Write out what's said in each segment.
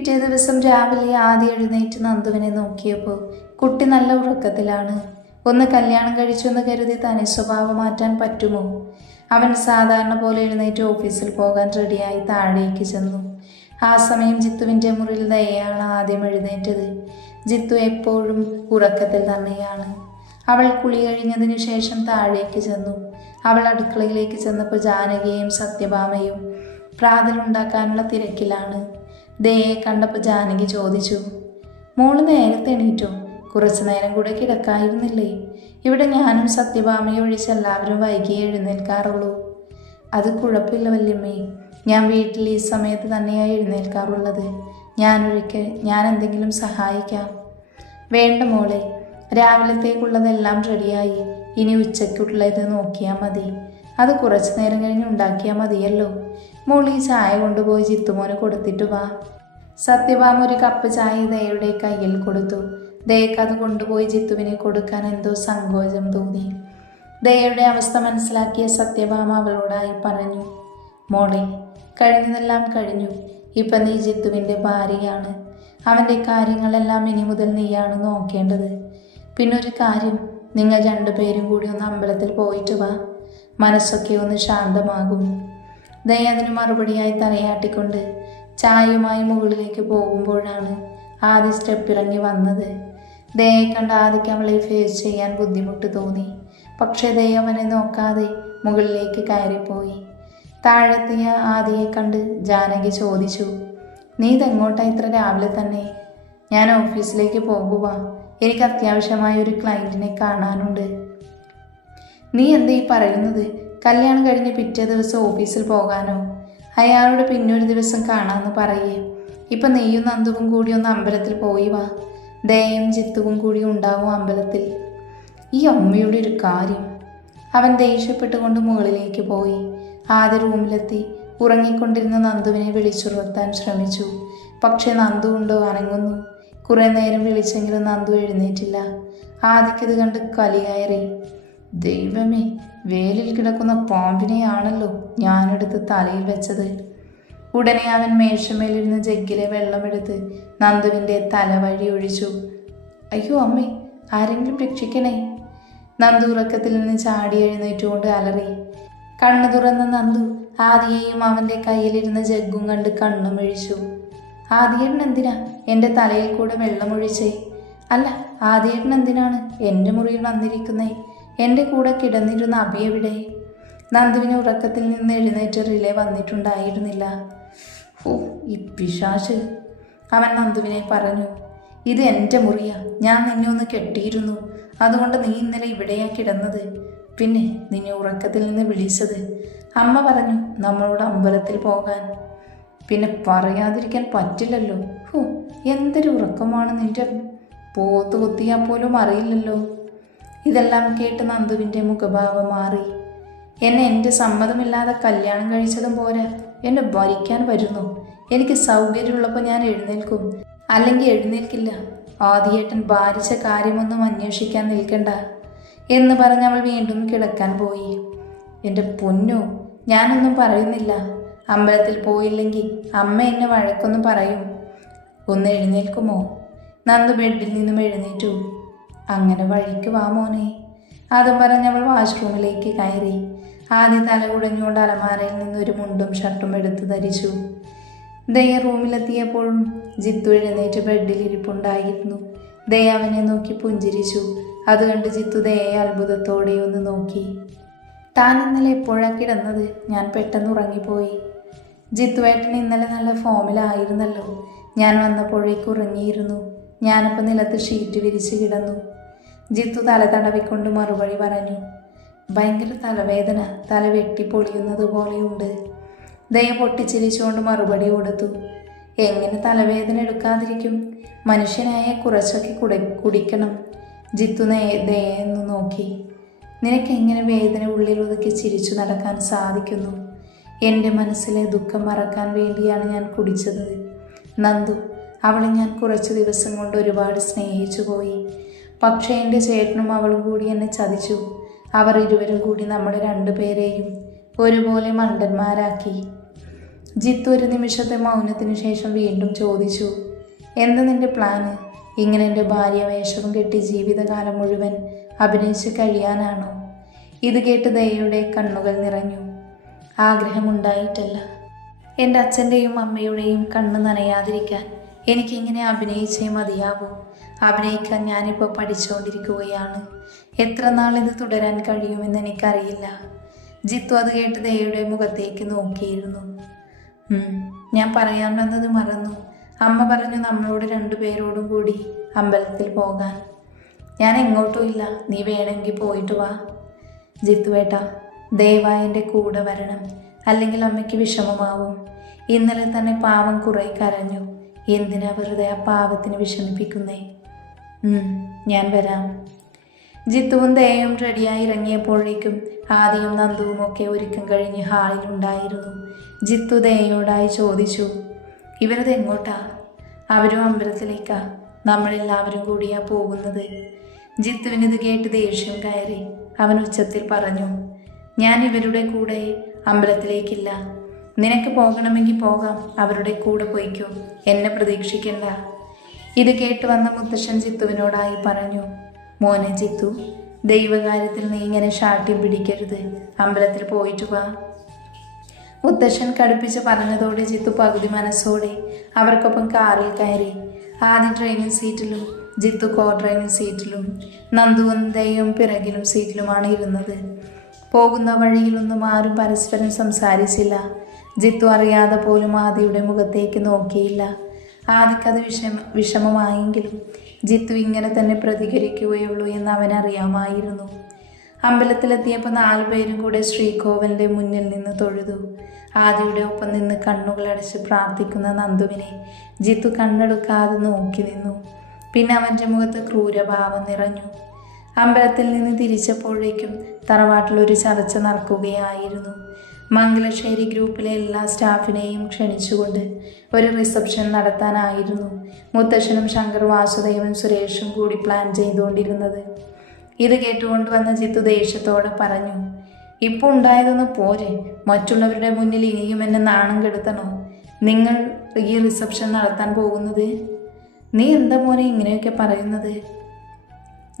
പിറ്റേ ദിവസം രാവിലെ ആദ്യം എഴുന്നേറ്റ് നന്ദുവിനെ നോക്കിയപ്പോൾ കുട്ടി നല്ല ഉറക്കത്തിലാണ്. ഒന്ന് കല്യാണം കഴിച്ചെന്ന് കരുതി തനി സ്വഭാവം മാറ്റാൻ പറ്റുമോ? അവൻ സാധാരണ പോലെ എഴുന്നേറ്റ് ഓഫീസിൽ പോകാൻ റെഡിയായി താഴേക്ക് ചെന്നു. ആ സമയം ജിത്തുവിൻ്റെ മുറിയിൽ ദയയാണ് ആദ്യം എഴുന്നേറ്റത്. ജിത്തു എപ്പോഴും ഉറക്കത്തിൽ തന്നെയാണ്. അവൾ കുളി കഴിഞ്ഞതിനു ശേഷം താഴേക്ക് ചെന്നു. അവൾ അടുക്കളയിലേക്ക് ചെന്നപ്പോൾ ജാനകിയും സത്യഭാമയും പ്രാതലുണ്ടാക്കാനുള്ള തിരക്കിലാണ്. ദയയെ കണ്ടപ്പോൾ ജാനകി ചോദിച്ചു, മോള് നേരത്തെ എണീറ്റോ? കുറച്ചു നേരം കൂടെ കിടക്കായിരുന്നില്ലേ? ഇവിടെ ഞാനും സത്യഭാമയും ഒഴിച്ച് എല്ലാവരും വൈകിയേ എഴുന്നേൽക്കാറുള്ളൂ. അത് കുഴപ്പമില്ല വല്യമ്മേ, ഞാൻ വീട്ടിൽ ഈ സമയത്ത് തന്നെയായി എഴുന്നേൽക്കാറുള്ളത്. ഞാൻ എന്തെങ്കിലും സഹായിക്കാം. വേണ്ട മോളെ, രാവിലത്തേക്കുള്ളതെല്ലാം റെഡിയായി. ഇനി ഉച്ചയ്ക്കുള്ളത് നോക്കിയാൽ മതി. അത് കുറച്ചു നേരം കഴിഞ്ഞ് ഉണ്ടാക്കിയാൽ മതിയല്ലോ. മോളി ചായ കൊണ്ടുപോയി ജിത്തുമോന് കൊടുത്തിട്ട് വാ. സത്യഭാമ ഒരു കപ്പ് ചായ ദയയുടെ കയ്യിൽ കൊടുത്തു. ദയക്ക് അത് കൊണ്ടുപോയി ജിത്തുവിനെ കൊടുക്കാൻ എന്തോ സങ്കോചം തോന്നി. ദയയുടെ അവസ്ഥ മനസ്സിലാക്കിയ സത്യഭാമ അവളോടായി പറഞ്ഞു, മോളെ, കഴിഞ്ഞതെല്ലാം കഴിഞ്ഞു. ഇപ്പം നീ ജിത്തുവിൻ്റെ ഭാര്യയാണ്. അവൻ്റെ കാര്യങ്ങളെല്ലാം ഇനി മുതൽ നീയാണ് നോക്കേണ്ടത്. പിന്നൊരു കാര്യം, നിങ്ങൾ രണ്ടുപേരും കൂടി ഒന്ന് അമ്പലത്തിൽ പോയിട്ട് വാ. മനസ്സൊക്കെ ഒന്ന് ശാന്തമാകും. ദയ അതിന് മറുപടിയായി തലയാട്ടിക്കൊണ്ട് ചായയുമായി മുകളിലേക്ക് പോകുമ്പോഴാണ് ആദ്യ സ്റ്റെപ്പിറങ്ങി വന്നത്. ദയയെ കണ്ട് ആദ്യക്ക് അവളെ ഫേസ് ചെയ്യാൻ ബുദ്ധിമുട്ട് തോന്നി. പക്ഷേ ദയ അവനെ നോക്കാതെ മുകളിലേക്ക് കയറിപ്പോയി. താഴെത്തിയ ആദിയെ കണ്ട് ജാനകി ചോദിച്ചു, നീ ഇതെങ്ങോട്ടാ ഇത്ര രാവിലെ തന്നെ? ഞാൻ ഓഫീസിലേക്ക് പോകുക. എനിക്ക് അത്യാവശ്യമായ ഒരു ക്ലയൻറ്റിനെ കാണാനുണ്ട്. നീ എന്താ ഈ പറയുന്നത്? കല്യാണം കഴിഞ്ഞ് പിറ്റേ ദിവസം ഓഫീസിൽ പോകാനോ? അയാളോട് പിന്നൊരു ദിവസം കാണാമെന്ന് പറയേ. ഇപ്പം നീയും നന്ദുവും കൂടി ഒന്ന് അമ്പലത്തിൽ പോയി വാ. ദയയും ജിത്തുവും കൂടി ഉണ്ടാവും അമ്പലത്തിൽ. ഈ അമ്മയുടെ ഒരു കാര്യം. അവൻ ദേഷ്യപ്പെട്ടുകൊണ്ട് മുകളിലേക്ക് പോയി. ആദ്യ റൂമിലെത്തി ഉറങ്ങിക്കൊണ്ടിരുന്ന നന്ദുവിനെ വിളിച്ചുറത്താൻ ശ്രമിച്ചു. പക്ഷെ നന്ദു ഉണ്ടോ അനങ്ങുന്നു. കുറെ നേരം വിളിച്ചെങ്കിലും നന്ദു എഴുന്നേറ്റില്ല. ആദ്യക്കിത് കണ്ട് കലി കയറി. ദൈവമേ, വേലിൽ കിടക്കുന്ന പാമ്പിനെയാണല്ലോ ഞാനെടുത്ത് തലയിൽ വെച്ചത്. ഉടനെ അവൻ മേശമേലിരുന്ന് ജഗ്ഗിലെ വെള്ളമെടുത്ത് നന്ദുവിൻ്റെ തല വഴി ഒഴിച്ചു. അയ്യോ അമ്മേ, ആരെങ്കിലും രക്ഷിക്കണേ! നന്ദു ഉറക്കത്തിൽ നിന്ന് ചാടി എഴുന്നേറ്റുകൊണ്ട് അലറി. കണ്ണു തുറന്ന നന്ദു ആദിയെയും അവൻ്റെ കയ്യിലിരുന്ന ജഗ്ഗും കണ്ട് കണ്ണുമിഴിച്ചു. ആദിയേട്ടൻ എന്തിനാ എൻ്റെ തലയിൽ കൂടെ വെള്ളമൊഴിച്ചേ? അല്ല, ആദിയേട്ടൻ എന്തിനാണ് എൻ്റെ മുറിയിൽ വന്നിരിക്കുന്നേ? എൻ്റെ കൂടെ കിടന്നിരുന്ന അബി എവിടെ? നന്ദുവിന് ഉറക്കത്തിൽ നിന്ന് എഴുന്നേറ്റ് റിലേ വന്നിട്ടുണ്ടായിരുന്നില്ല. ഓ, ഈ പിശാച്! അവൻ നന്ദുവിനെ പറഞ്ഞു. ഇത് എൻ്റെ മുറിയാ. ഞാൻ നിന്നെ ഒന്ന് കെട്ടിയിരുന്നു. അതുകൊണ്ട് നീ ഇന്നലെ ഇവിടെയാ കിടന്നത്. പിന്നെ നിന്നെ ഉറക്കത്തിൽ നിന്ന് വിളിച്ചത് അമ്മ പറഞ്ഞു നമ്മളോട് അമ്പലത്തിൽ പോകാൻ. പിന്നെ പറയാതിരിക്കാൻ പറ്റില്ലല്ലോ. എന്തൊരു ഉറക്കമാണ് നിന്റെ! പോത്ത് കുത്തിയാൽ പോലും അറിയില്ലല്ലോ. ഇതെല്ലാം കേട്ട് നന്ദുവിൻ്റെ മുഖഭാവം മാറി. എന്നെ എൻ്റെ സമ്മതമില്ലാതെ കല്യാണം കഴിച്ചതും പോരാ, എന്നെ ഭരിക്കാൻ വരുന്നു. എനിക്ക് സൗകര്യമുള്ളപ്പോൾ ഞാൻ എഴുന്നേൽക്കും, അല്ലെങ്കിൽ എഴുന്നേൽക്കില്ല. ആദിയേട്ടൻ ഭാരിച്ച കാര്യമൊന്നും അന്വേഷിക്കാൻ നിൽക്കണ്ട എന്ന് പറഞ്ഞ് അവൾ വീണ്ടും കിടക്കാൻ പോയി. എൻ്റെ പൊന്നോ, ഞാനൊന്നും പറയുന്നില്ല. അമ്പലത്തിൽ പോയില്ലെങ്കിൽ അമ്മ എന്നെ വഴക്കൊന്നും പറയും. ഒന്ന് എഴുന്നേൽക്കുമോ? നന്ദു ബെഡിൽ നിന്നും എഴുന്നേറ്റു. അങ്ങനെ വഴിക്ക് വാ മോനെ. അതും പറഞ്ഞവൾ വാഷ്റൂമിലേക്ക് കയറി. ആദ്യം തല കുടഞ്ഞുകൊണ്ട് അലമാരയിൽ നിന്നൊരു മുണ്ടും ഷർട്ടും എടുത്ത് ധരിച്ചു. ദയ റൂമിലെത്തിയപ്പോഴും ജിത്തു എഴുന്നേറ്റ് ബെഡിൽ ഇരിപ്പുണ്ടായിരുന്നു. ദയ അവനെ നോക്കി പുഞ്ചിരിച്ചു. അത് കണ്ട് ജിത്തു ദയയെ അത്ഭുതത്തോടെ ഒന്ന് നോക്കി. താൻ ഇന്നലെ എപ്പോഴാണ് കിടന്നത്? ഞാൻ പെട്ടെന്ന് ഉറങ്ങിപ്പോയി. ജിത്തുവേട്ടൻ ഇന്നലെ നല്ല ഫോമിലായിരുന്നല്ലോ. ഞാൻ വന്നപ്പോഴേക്ക് ഉറങ്ങിയിരുന്നു. ഞാനപ്പോൾ നിലത്ത് ഷീറ്റ് വിരിച്ച് കിടന്നു. ജിത്തു തല തടവിക്കൊണ്ട് മറുപടി പറഞ്ഞു. ഭയങ്കര തലവേദന, തല വെട്ടിപ്പൊളിയുന്നത് പോലെയുണ്ട്. ദയ പൊട്ടിച്ചിരിച്ചുകൊണ്ട് മറുപടി കൊടുത്തു. എങ്ങനെ തലവേദന എടുക്കാതിരിക്കും? മനുഷ്യനായ കുറച്ചൊക്കെ കുടിക്കണം. ജിത്തു ദയെന്ന് നോക്കി. നിനക്കെങ്ങനെ വേദന ഉള്ളിൽ ഒതുക്കി ചിരിച്ചു നടക്കാൻ സാധിക്കുന്നു? എൻ്റെ മനസ്സിലെ ദുഃഖം മറക്കാൻ വേണ്ടിയാണ് ഞാൻ കുടിച്ചത്. നന്ദു, അവളെ ഞാൻ കുറച്ച് ദിവസം കൊണ്ട് ഒരുപാട് സ്നേഹിച്ചു പോയി. പക്ഷേ എൻ്റെ ചേട്ടനും അവളും കൂടി എന്നെ ചതിച്ചു. അവർ ഇരുവരും കൂടി നമ്മുടെ രണ്ടുപേരെയും ഒരുപോലെ മണ്ടന്മാരാക്കി. ജിത്തു ഒരു നിമിഷത്തെ മൗനത്തിനു ശേഷം വീണ്ടും ചോദിച്ചു, എന്താ നിന്റെ പ്ലാന്? ഇങ്ങനെ എൻ്റെ ഭാര്യ വേഷവും കെട്ടി ജീവിതകാലം മുഴുവൻ അഭിനയിച്ച് കഴിയാനാണോ? ഇത് കേട്ട് ദയയുടെ കണ്ണുകൾ നിറഞ്ഞു. ആഗ്രഹമുണ്ടായിട്ടല്ല, എൻ്റെ അച്ഛൻ്റെയും അമ്മയുടെയും കണ്ണ് നനയാതിരിക്കാൻ എനിക്കിങ്ങനെ അഭിനയിച്ചേ മതിയാവൂ. അഭിനയിക്കാൻ ഞാനിപ്പോൾ പഠിച്ചുകൊണ്ടിരിക്കുകയാണ്. എത്ര നാൾ ഇത് തുടരാൻ കഴിയുമെന്ന് എനിക്കറിയില്ല. ജിത്തു അത് കേട്ട് ദയയുടെ മുഖത്തേക്ക് നോക്കിയിരുന്നു. ഞാൻ പറയാൻ വന്നത് മറന്നു. അമ്മ പറഞ്ഞു നമ്മളോട് 2 പേരോടും കൂടി അമ്പലത്തിൽ പോകാൻ. ഞാൻ എങ്ങോട്ടും ഇല്ല, നീ വേണമെങ്കിൽ പോയിട്ട് വാ. ജിത്തുവേട്ട, ദയവായി എൻ്റെ കൂടെ വരണം, അല്ലെങ്കിൽ അമ്മയ്ക്ക് വിഷമമാവും. ഇന്നലെ തന്നെ പാവം കുറെ കരഞ്ഞു. എന്തിനാ വെറുതെ ആ പാവത്തിന് വിഷമിപ്പിക്കുന്നേ? ഞാൻ വരാം. ജിത്തുവും ദയയും റെഡിയായി ഇറങ്ങിയപ്പോഴേക്കും ആദിയും നന്ദുവും ഒക്കെ ഒരുക്കം കഴിഞ്ഞ് ഹാളിലുണ്ടായിരുന്നു. ജിത്തു ദയയോടായി ചോദിച്ചു, ഇവരത് എങ്ങോട്ടാ? അവരും അമ്പലത്തിലേക്കാ. നമ്മളെല്ലാവരും കൂടിയാ പോകുന്നത്. ജിത്തുവിനിത് കേട്ട് ദേഷ്യം കയറി. അവൻ ഉച്ചത്തിൽ പറഞ്ഞു, ഞാൻ ഇവരുടെ കൂടെ അമ്പലത്തിലേക്കില്ല. നിനക്ക് പോകണമെങ്കിൽ പോകാം, അവരുടെ കൂടെ പോയിക്കോ, എന്നെ പ്രതീക്ഷിക്കണ്ട. ഇത് കേട്ട് വന്ന മുത്തശ്ശൻ ജിത്തുവിനോടായി പറഞ്ഞു, മോനെ ജിത്തു, ദൈവകാര്യത്തിൽ നീ ഇങ്ങനെ ശാഠ്യം പിടിക്കരുത്, അമ്പലത്തിൽ പോയിട്ട് വാ. മുത്തശ്ശൻ കടുപ്പിച്ച് പറഞ്ഞതോടെ ജിത്തു പകുതി മനസ്സോടെ അവർക്കൊപ്പം കാറിൽ കയറി. ആദ്യ ഡ്രൈവിംഗ് സീറ്റിലും ജിത്തു കോ ഡ്രൈവിംഗ് സീറ്റിലും, നന്ദുവും ദയയും പിറകിലും സീറ്റിലുമാണ് ഇരുന്നത്. പോകുന്ന വഴിയിലൊന്നും ആരും പരസ്പരം സംസാരിച്ചില്ല. ജിത്തു അറിയാതെ പോലും ആദിയുടെ മുഖത്തേക്ക് നോക്കിയില്ല. ആദിക്കത് വിഷമമായെങ്കിലും ജിത്തു ഇങ്ങനെ തന്നെ പ്രതികരിക്കുകയുള്ളൂ എന്ന് അവനറിയാമായിരുന്നു. അമ്പലത്തിലെത്തിയപ്പോൾ 4 പേരും കൂടെ ശ്രീകോവിലിൻ്റെ മുന്നിൽ നിന്ന് തൊഴുതു. ആദിയുടെ ഒപ്പം നിന്ന് കണ്ണുകളടച്ച് പ്രാർത്ഥിക്കുന്ന നന്ദുവിനെ ജിത്തു കണ്ണെടുക്കാതെ നോക്കി നിന്നു. പിന്നെ അവൻ്റെ മുഖത്ത് ക്രൂരഭാവം നിറഞ്ഞു. അമ്പലത്തിൽ നിന്ന് തിരിച്ചപ്പോഴേക്കും തറവാട്ടിലൊരു ചർച്ച നടക്കുകയായിരുന്നു. മംഗലശ്ശേരി ഗ്രൂപ്പിലെ എല്ലാ സ്റ്റാഫിനെയും ക്ഷണിച്ചുകൊണ്ട് ഒരു റിസപ്ഷൻ നടത്താനായിരുന്നു മുത്തശ്ശനും ശങ്കർ, വാസുദേവൻ, സുരേഷും കൂടി പ്ലാൻ ചെയ്തുകൊണ്ടിരുന്നത്. ഇത് കേട്ടുകൊണ്ട് വന്ന ജിത്തു ദേഷ്യത്തോടെ പറഞ്ഞു, ഇപ്പോൾ ഉണ്ടായതൊന്ന് പോരെ, മറ്റുള്ളവരുടെ മുന്നിൽ ഇനിയും എന്നെ നാണം കെടുത്തണോ? നിങ്ങൾ ഈ റിസപ്ഷൻ നടത്താൻ പോകുന്നത്? നീ എന്താ മോനെ ഇങ്ങനെയൊക്കെ പറയുന്നത്?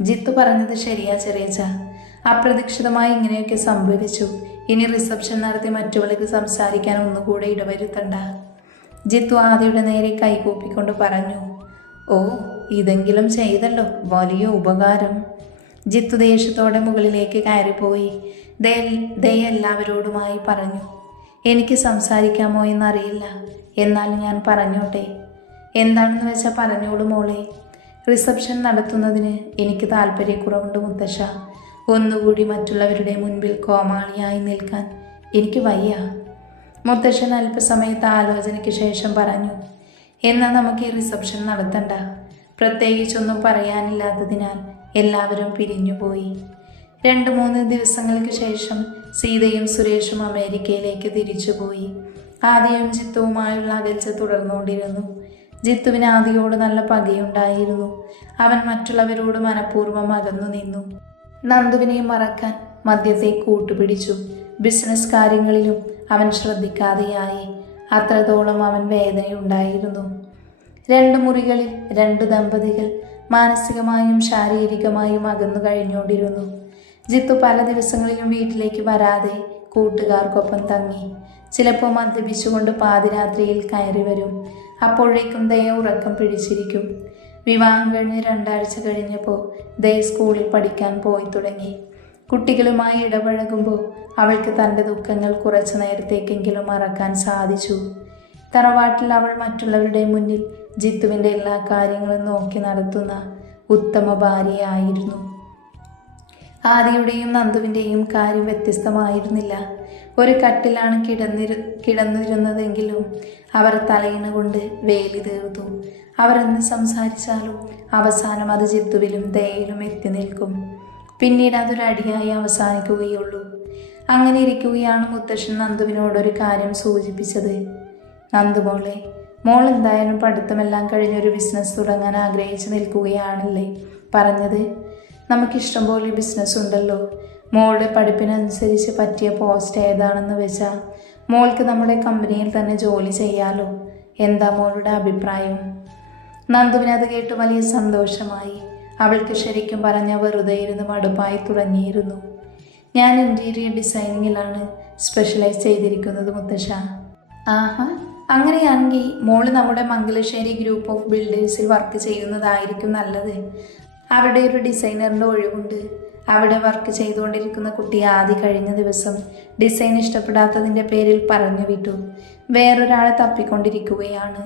ജിത്തു പറഞ്ഞത് ശരിയാ ചെറിയച്ച. അപ്രതീക്ഷിതമായി ഇങ്ങനെയൊക്കെ സംഭവിച്ചു. ഇനി റിസപ്ഷൻ നടത്തി മറ്റുള്ളവർക്ക് സംസാരിക്കാൻ ഒന്നുകൂടെ ഇടവരുത്തണ്ട. ജിത്തു ആദിയുടെ നേരെ കൈകൂപ്പിക്കൊണ്ട് പറഞ്ഞു. ഓ, ഇതെങ്കിലും ചെയ്തല്ലോ, വലിയ ഉപകാരം. ജിത്തു ദേഷ്യത്തോടെ മുകളിലേക്ക് കയറിപ്പോയി. ദയ എല്ലാവരോടുമായി പറഞ്ഞു, എനിക്ക് സംസാരിക്കാമോ എന്നറിയില്ല, എന്നാൽ ഞാൻ പറഞ്ഞോട്ടെ. എന്താണെന്ന് വെച്ചാൽ പറഞ്ഞോളൂ മോളെ. റിസപ്ഷൻ നടത്തുന്നതിന് എനിക്ക് താല്പര്യക്കുറവുണ്ട് മുത്തശ്ശ. ഒന്നുകൂടി മറ്റുള്ളവരുടെ മുൻപിൽ കോമാളിയായി നിൽക്കാൻ എനിക്ക് വയ്യ. മുത്തശ്ശൻ അല്പസമയത്ത് ആലോചനയ്ക്ക് ശേഷം പറഞ്ഞു, എന്നാൽ നമുക്ക് ഈ റിസപ്ഷൻ നടത്തണ്ട. പ്രത്യേകിച്ചൊന്നും പറയാനില്ലാത്തതിനാൽ എല്ലാവരും പിരിഞ്ഞുപോയി. 2-3 ദിവസങ്ങൾക്ക് ശേഷം സീതയും സുരേഷും അമേരിക്കയിലേക്ക് തിരിച്ചുപോയി. ആദിയും ജിത്തുവുമായുള്ള അകൽച്ച തുടർന്നുകൊണ്ടിരുന്നു. ജിത്തുവിന് ആദിയോട് നല്ല പകയുണ്ടായിരുന്നു. അവൻ മറ്റുള്ളവരോട് മനഃപൂർവ്വം അകന്നു നിന്നു. നന്ദുവിനെ മറക്കാൻ മദ്യത്തെ കൂട്ടുപിടിച്ചു. ബിസിനസ് കാര്യങ്ങളിലും അവൻ ശ്രദ്ധിക്കാതെയായി. അത്രത്തോളം അവൻ വേദനയുണ്ടായിരുന്നു. 2 മുറികളിൽ 2 ദമ്പതികൾ മാനസികമായും ശാരീരികമായും അകന്നു കഴിഞ്ഞുകൊണ്ടിരുന്നു. ജിത്തു പല ദിവസങ്ങളിലും വീട്ടിലേക്ക് വരാതെ കൂട്ടുകാർക്കൊപ്പം തങ്ങി. ചിലപ്പോൾ മദ്യപിച്ചുകൊണ്ട് പാതിരാത്രിയിൽ കയറി വരും. അപ്പോഴേക്കും ദയ ഉറക്കം പിടിച്ചിരിക്കും. വിവാഹം കഴിഞ്ഞ് 2 ആഴ്ച കഴിഞ്ഞപ്പോൾ ദയ സ്കൂളിൽ പഠിക്കാൻ പോയി തുടങ്ങി. കുട്ടികളുമായി ഇടപഴകുമ്പോൾ അവൾക്ക് തൻ്റെ ദുഃഖങ്ങൾ കുറച്ചു നേരത്തേക്കെങ്കിലും മറക്കാൻ സാധിച്ചു. തറവാട്ടിൽ അവൾ മറ്റുള്ളവരുടെ മുന്നിൽ ജിത്തുവിൻ്റെ എല്ലാ കാര്യങ്ങളും നോക്കി നടത്തുന്ന ഉത്തമ ഭാര്യയായിരുന്നു. ആദിയുടെയും നന്ദുവിൻ്റെയും കാര്യം വ്യത്യസ്തമായിരുന്നില്ല. ഒരു കട്ടിലാണ് കിടന്നിരുന്നതെങ്കിലും അവർ തലയിണ കൊണ്ട് വേലി തീർത്തു. അവരെന്ന് സംസാരിച്ചാലും അവസാനം അത് ജിത്തുവിലും ദയയിലും എത്തി നിൽക്കും. പിന്നീട് അതൊരടിയായി അവസാനിക്കുകയുള്ളൂ. അങ്ങനെ ഇരിക്കുകയാണ് മുത്തശ്ശൻ നന്ദുവിനോടൊരു കാര്യം സൂചിപ്പിച്ചത്. നന്ദുമോളെ, മോൾ എന്തായാലും പഠിത്തമെല്ലാം കഴിഞ്ഞൊരു ബിസിനസ് തുടങ്ങാൻ ആഗ്രഹിച്ചു നിൽക്കുകയാണല്ലേ പറഞ്ഞത്? നമുക്കിഷ്ടം പോലെ ബിസിനസ് ഉണ്ടല്ലോ. മോളുടെ പഠിപ്പിനനുസരിച്ച് പറ്റിയ പോസ്റ്റ് ഏതാണെന്ന് വെച്ചാൽ മോൾക്ക് നമ്മുടെ കമ്പനിയിൽ തന്നെ ജോലി ചെയ്യാലോ. എന്താ മോളുടെ അഭിപ്രായം? നന്ദുവിന് അത് കേട്ട് വലിയ സന്തോഷമായി. അവൾക്ക് ശരിക്കും പറഞ്ഞ വെറുതെ ഇരുന്ന് മടുപ്പായി തുടങ്ങിയിരുന്നു. ഞാൻ ഇൻറ്റീരിയർ ഡിസൈനിങ്ങിലാണ് സ്പെഷ്യലൈസ് ചെയ്തിരിക്കുന്നത് മുത്തശ്ശ. ആഹാ, അങ്ങനെയാണെങ്കിൽ മോള് നമ്മുടെ മംഗലശ്ശേരി ഗ്രൂപ്പ് ഓഫ് ബിൽഡേഴ്സിൽ വർക്ക് ചെയ്യുന്നതായിരിക്കും നല്ലത്. അവിടെ ഒരു ഡിസൈനറിൻ്റെ ഒഴിവുണ്ട്. അവിടെ വർക്ക് ചെയ്തുകൊണ്ടിരിക്കുന്ന കുട്ടി ആദ്യം കഴിഞ്ഞ ദിവസം ഡിസൈൻ ഇഷ്ടപ്പെടാത്തതിൻ്റെ പേരിൽ പറഞ്ഞു വിട്ടു. വേറൊരാളെ തപ്പിക്കൊണ്ടിരിക്കുകയാണ്.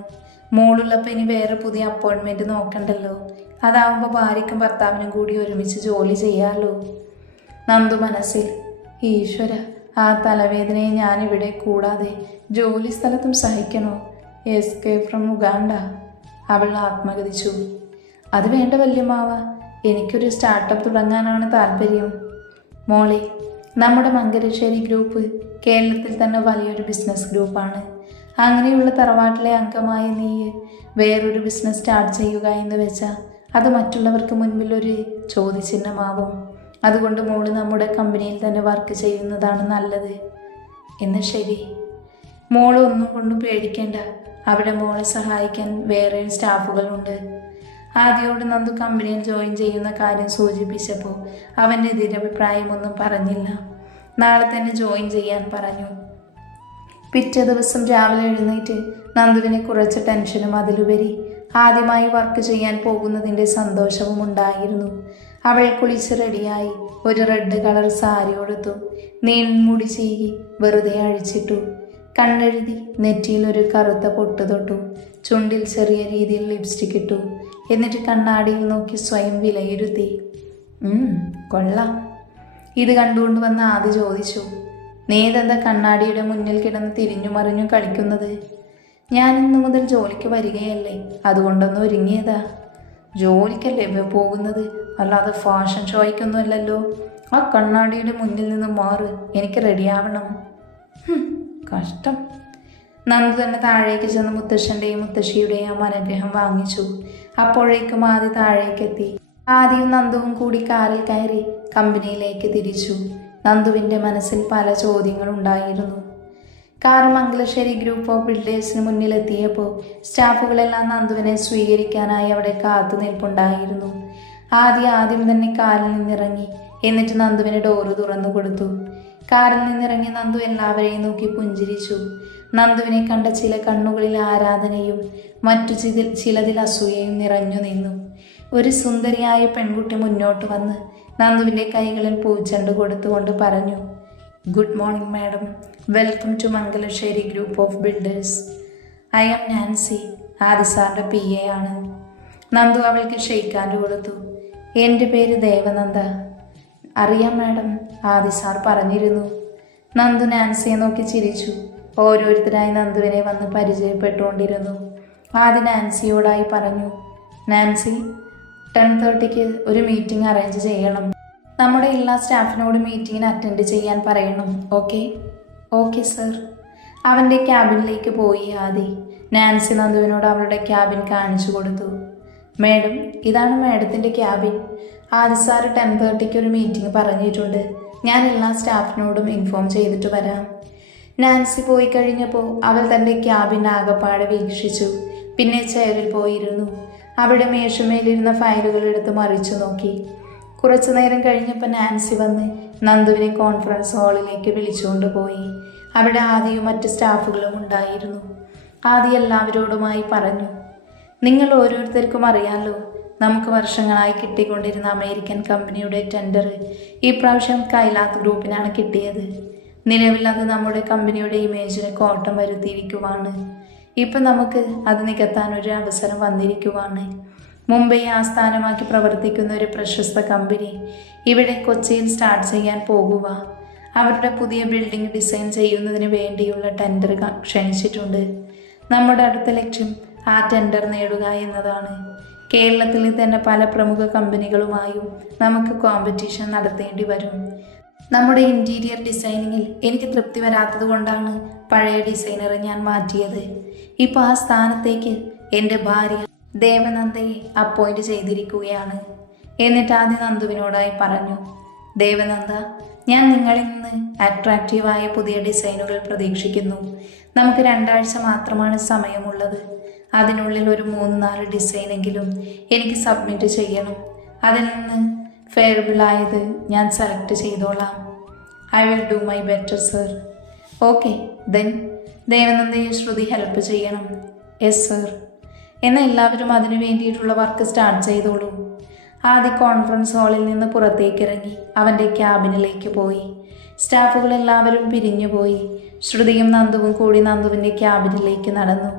മോളുള്ളപ്പോൾ ഇനി വേറെ പുതിയ അപ്പോയിൻമെൻറ്റ് നോക്കണ്ടല്ലോ. അതാവുമ്പോൾ ഭാര്യയ്ക്കും ഭർത്താവിനും കൂടി ഒരുമിച്ച് ജോലി ചെയ്യാമല്ലോ. നന്ദു മനസ്സിൽ, ഈശ്വര, ആ തലവേദനയെ ഞാനിവിടെ കൂടാതെ ജോലി സ്ഥലത്തും സഹിക്കണോ? Escape from Uganda. അവൾ ആത്മഗതിച്ചു. അത് വേണ്ട വല്യമ്മാവ, എനിക്കൊരു സ്റ്റാർട്ടപ്പ് തുടങ്ങാനാണ് താല്പര്യം. മോളെ, നമ്മുടെ മംഗലശ്ശേരി ഗ്രൂപ്പ് കേരളത്തിൽ തന്നെ വലിയൊരു ബിസിനസ് ഗ്രൂപ്പാണ്. അങ്ങനെയുള്ള തറവാട്ടിലെ അംഗമായ നീ വേറൊരു ബിസിനസ് സ്റ്റാർട്ട് ചെയ്യുക എന്ന് വെച്ചാൽ അത് മറ്റുള്ളവർക്ക് മുൻപിൽ ഒരു ചോദ്യചിഹ്നമാവും. അതുകൊണ്ട് മോള് നമ്മുടെ കമ്പനിയിൽ തന്നെ വർക്ക് ചെയ്യുന്നതാണ് നല്ലത്. എന്ന് ശരി. മോള് ഒന്നും കൊണ്ടും പേടിക്കേണ്ട. അവിടെ മോളെ സഹായിക്കാൻ വേറെ സ്റ്റാഫുകളുണ്ട്. ആദ്യയോട് നന്ദു കമ്പനിയിൽ ജോയിൻ ചെയ്യുന്ന കാര്യം സൂചിപ്പിച്ചപ്പോൾ അവൻ്റെ എതിരഭിപ്രായമൊന്നും പറഞ്ഞില്ല. നാളെ തന്നെ ജോയിൻ ചെയ്യാൻ പറഞ്ഞു. പിറ്റേ ദിവസം രാവിലെ എഴുന്നേറ്റ് നന്ദുവിനെ കുറച്ച് ടെൻഷനും അതിലുപരി ആദ്യമായി വർക്ക് ചെയ്യാൻ പോകുന്നതിൻ്റെ സന്തോഷവും ഉണ്ടായിരുന്നു. അവൾ കുളിച്ച് റെഡിയായി. ഒരു റെഡ് കളർ സാരി കൊടുത്തു. നീൺമുടി ചീകി വെറുതെ അഴിച്ചിട്ടു. കണ്ണെഴുതി നെറ്റിയിൽ ഒരു കറുത്ത പൊട്ട് തൊട്ടു. ചുണ്ടിൽ ചെറിയ രീതിയിൽ ലിപ്സ്റ്റിക് ഇട്ടു. എന്നിട്ട് കണ്ണാടിയിൽ നോക്കി സ്വയം വിലയിരുത്തി. കൊള്ളാം. ഇത് കണ്ടുകൊണ്ട് വന്ന ആദ്യ ചോദിച്ചു, നീ ഇതെന്താ കണ്ണാടിയുടെ മുന്നിൽ കിടന്ന് തിരിഞ്ഞു മറിഞ്ഞു കളിക്കുന്നത്? ഞാൻ ഇന്നു മുതൽ ജോലിക്ക് വരികയല്ലേ, അതുകൊണ്ടൊന്ന് ഒരുങ്ങിയതാ. ജോലിക്കല്ലേ പോകുന്നത്, അല്ലാതെ ഫാഷൻ ഷോയ്ക്കൊന്നുമല്ലല്ലോ. ആ കണ്ണാടിയുടെ മുന്നിൽ നിന്ന് മാറ്, എനിക്ക് റെഡിയാവണം. കഷ്ടം. നന്ദു തന്നെ താഴേക്ക് ചെന്ന് മുത്തശ്ശൻ്റെയും മുത്തശ്ശിയുടെയും അനുഗ്രഹം വാങ്ങിച്ചു. അപ്പോഴേക്കും ആദ്യ താഴേക്കെത്തി. ആദ്യം നന്ദുവും കൂടി കാറിൽ കയറി കമ്പനിയിലേക്ക് തിരിച്ചു. നന്ദുവിൻ്റെ മനസ്സിൽ പല ചോദ്യങ്ങളുണ്ടായിരുന്നു. കാർ മംഗലശ്ശേരി ഗ്രൂപ്പ് ഓഫ് ബിൽഡേഴ്സിന് മുന്നിലെത്തിയപ്പോൾ സ്റ്റാഫുകളെല്ലാം നന്ദുവിനെ സ്വീകരിക്കാനായി അവിടെ കാത്തു നിൽപ്പുണ്ടായിരുന്നു. ആദ്യം തന്നെ കാറിൽ നിന്നിറങ്ങി. എന്നിട്ട് നന്ദുവിന് ഡോറ് തുറന്നു കൊടുത്തു. കാറിൽ നിന്നിറങ്ങി നന്ദു എല്ലാവരെയും നോക്കി പുഞ്ചിരിച്ചു. നന്ദുവിനെ കണ്ട ചില കണ്ണുകളിൽ ആരാധനയും മറ്റു ചിലതിൽ അസൂയയും നിറഞ്ഞു നിന്നു. ഒരു സുന്ദരിയായ പെൺകുട്ടി മുന്നോട്ട് വന്ന് നന്ദുവിൻ്റെ കൈകളിൽ പൂച്ചെണ്ട് കൊടുത്തുകൊണ്ട് പറഞ്ഞു, good morning madam, welcome to Mangalassery group of builders. I am Nancy, Adhi സാറിൻ്റെ PA ആണ്. നന്ദു അവൾക്ക് ഷെയ്ക്കാൻഡ് കൊടുത്തു. എൻ്റെ പേര് ദേവനന്ദ. അറിയാം മാഡം, ആദി സാർ പറഞ്ഞിരുന്നു. നന്ദു നാൻസിയെ നോക്കി ചിരിച്ചു. ഓരോരുത്തരായി നന്ദുവിനെ വന്ന് പരിചയപ്പെട്ടുകൊണ്ടിരുന്നു. ആദ്യം നാൻസിയോടായി പറഞ്ഞു, നാൻസി, 10:30 ഒരു മീറ്റിംഗ് അറേഞ്ച് ചെയ്യണം. നമ്മുടെ എല്ലാ സ്റ്റാഫിനോടും മീറ്റിങ്ങിന് അറ്റൻഡ് ചെയ്യാൻ പറയണം. Okay sir. അവൻ്റെ ക്യാബിനിലേക്ക് പോയി ആദി. നാൻസി നന്ദുവിനോട് അവളുടെ ക്യാബിൻ കാണിച്ചു കൊടുത്തു. മാഡം, ഇതാണ് മാഡത്തിൻ്റെ ക്യാബിൻ. ആദി സാർ 10:30 ഒരു മീറ്റിംഗ് പറഞ്ഞിട്ടുണ്ട്. ഞാൻ എല്ലാ സ്റ്റാഫിനോടും ഇൻഫോം ചെയ്തിട്ട് വരാം. നാൻസി പോയി കഴിഞ്ഞപ്പോൾ അവൾ തൻ്റെ ക്യാബിൻ ആകപ്പാടെ വീക്ഷിച്ചു. പിന്നെ ചെയറിൽ പോയിരുന്നു. അവിടെ മേശമേലിരുന്ന ഫയലുകൾ എടുത്ത് മറിച്ചു നോക്കി. കുറച്ചു നേരം കഴിഞ്ഞപ്പോൾ നാൻസി വന്ന് നന്ദുവിനെ കോൺഫറൻസ് ഹാളിലേക്ക് വിളിച്ചുകൊണ്ട് പോയി. അവിടെ ആദിയും മറ്റ് സ്റ്റാഫുകളും ഉണ്ടായിരുന്നു. ആദി എല്ലാവരോടുമായി പറഞ്ഞു, നിങ്ങൾ ഓരോരുത്തർക്കും അറിയാമല്ലോ, നമുക്ക് വർഷങ്ങളായി കിട്ടിക്കൊണ്ടിരുന്ന അമേരിക്കൻ കമ്പനിയുടെ ടെൻഡർ ഈ പ്രാവശ്യം കൈലാത്ത് ഗ്രൂപ്പിനാണ് കിട്ടിയത്. നിലവിൽ അത് നമ്മുടെ കമ്പനിയുടെ ഇമേജിന് കോട്ടം വരുത്തിയിരിക്കുവാണ്. ഇപ്പം നമുക്ക് അത് നികത്താൻ ഒരു അവസരം വന്നിരിക്കുവാണ്. മുംബൈ ആസ്ഥാനമാക്കി പ്രവർത്തിക്കുന്ന ഒരു പ്രശസ്ത കമ്പനി ഇവിടെ കൊച്ചിയിൽ സ്റ്റാർട്ട് ചെയ്യാൻ പോകുക. അവരുടെ പുതിയ ബിൽഡിംഗ് ഡിസൈൻ ചെയ്യുന്നതിന് വേണ്ടിയുള്ള ടെൻഡർ ക്ഷണിച്ചിട്ടുണ്ട്. നമ്മുടെ അടുത്ത ലക്ഷ്യം ആ ടെൻഡർ നേടുക എന്നതാണ്. കേരളത്തിൽ തന്നെ പല പ്രമുഖ കമ്പനികളുമായും നമുക്ക് കോമ്പറ്റീഷൻ നടത്തേണ്ടി വരും. നമ്മുടെ ഇൻറ്റീരിയർ ഡിസൈനിങ്ങിൽ എനിക്ക് തൃപ്തി വരാത്തത് കൊണ്ടാണ് പഴയ ഡിസൈനറെ ഞാൻ മാറ്റിയത്. ഇപ്പോൾ ആ സ്ഥാനത്തേക്ക് എൻ്റെ ഭാര്യ ദേവനന്ദയെ അപ്പോയിൻറ്റ് ചെയ്തിരിക്കുകയാണ്. എന്നിട്ട് ആദ്യം നന്ദുവിനോടായി പറഞ്ഞു, ദേവനന്ദ, ഞാൻ നിങ്ങളിൽ നിന്ന് അട്രാക്റ്റീവായ പുതിയ ഡിസൈനുകൾ പ്രതീക്ഷിക്കുന്നു. നമുക്ക് 2 ആഴ്ച മാത്രമാണ് സമയമുള്ളത്. അതിനുള്ളിൽ ഒരു 3-4 ഡിസൈനെങ്കിലും എനിക്ക് സബ്മിറ്റ് ചെയ്യണം. അതിൽ നിന്ന് ഫെയറബിളായത് ഞാൻ സെലക്ട് ചെയ്തോളാം. I will do my better sir. Okay then ദേവനന്ദയെ ശ്രുതി ഹെൽപ്പ് ചെയ്യണം. Yes sir. എന്നാൽ എല്ലാവരും അതിനു വേണ്ടിയിട്ടുള്ള വർക്ക് സ്റ്റാർട്ട് ചെയ്തോളൂ. ആദ്യ കോൺഫറൻസ് ഹാളിൽ നിന്ന് പുറത്തേക്കിറങ്ങി അവൻ്റെ ക്യാബിനിലേക്ക് പോയി. സ്റ്റാഫുകളെല്ലാവരും പിരിഞ്ഞുപോയി. ശ്രുതിയും നന്ദുവും കൂടി നന്ദുവിൻ്റെ ക്യാബിനിലേക്ക് നടന്നു.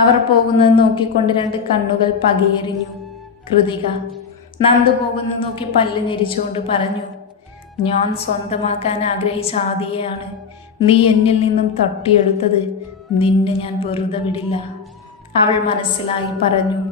അവർ പോകുന്നത് നോക്കിക്കൊണ്ട് 2 കണ്ണുകൾ പകയെറിഞ്ഞു. കൃതിക നന്ദു പോകുന്നത് നോക്കി പല്ല് ഞെരിച്ചുകൊണ്ട് പറഞ്ഞു, ഞാൻ സ്വന്തമാക്കാൻ ആഗ്രഹിച്ച ആദിയെയാണ് നീ എന്നിൽ നിന്നും തട്ടിയെടുത്തത്. നിന്നെ ഞാൻ വെറുതെ വിടില്ല. അവൾ മനസ്സിലായി പറഞ്ഞു.